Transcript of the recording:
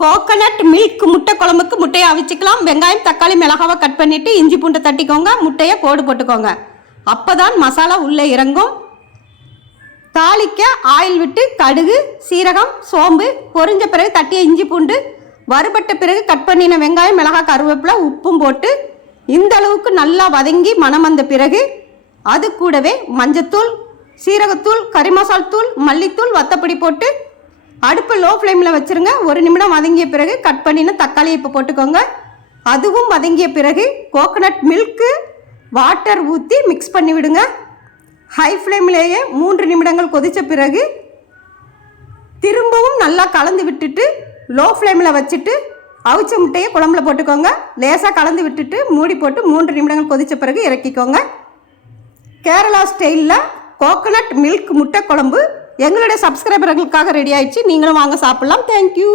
Coconut milk முட்டை குழம்புக்கு முட்டையை அவிச்சிக்கலாம். வெங்காயம் தக்காளி மிளகாவை கட் பண்ணிவிட்டு இஞ்சி பூண்டை தட்டிக்கோங்க. முட்டையை கோடு போட்டுக்கோங்க. அப்போ தான் மசாலா உள்ளே இறங்கும். தாளிக்க ஆயில் விட்டு கடுகு சீரகம் சோம்பு பொரிஞ்ச பிறகு தட்டிய இஞ்சி பூண்டு வறுபட்ட பிறகு கட் பண்ணின வெங்காயம் மிளகாய் கருவேப்பிலை உப்பும் போட்டு இந்த அளவுக்கு நல்லா வதங்கி மணம் வந்த பிறகு அது கூடவே மஞ்சத்தூள் சீரகத்தூள் கறி மசால் தூள் மல்லித்தூள் வத்தப்பொடி போட்டு அடுப்பு லோ ஃப்ளேமில் வச்சுருங்க. 1 நிமிடம் வதங்கிய பிறகு கட் பண்ணின தக்காளியை இப்போ போட்டுக்கோங்க. அதுவும் வதங்கிய பிறகு கோகனட் மில்க்கு வாட்டர் ஊற்றி மிக்ஸ் பண்ணி விடுங்க. ஹை ஃப்ளேம்லேயே 3 நிமிடங்கள் கொதித்த பிறகு திரும்பவும் நல்லா கலந்து விட்டுட்டு லோ ஃப்ளேமில் வச்சுட்டு அவிச்ச முட்டையை குழம்புல போட்டுக்கோங்க. லேசாக கலந்து விட்டுட்டு மூடி போட்டு 3 நிமிடங்கள் கொதித்த பிறகு இறக்கிக்கோங்க. கேரளா ஸ்டைலில் கோகனட் மில்க் முட்டை குழம்பு எங்களுடைய சப்ஸ்கிரைபர்களுக்காக ரெடி ஆயிடுச்சு. நீங்களும் வாங்க சாப்பிட்லாம். தேங்க்யூ.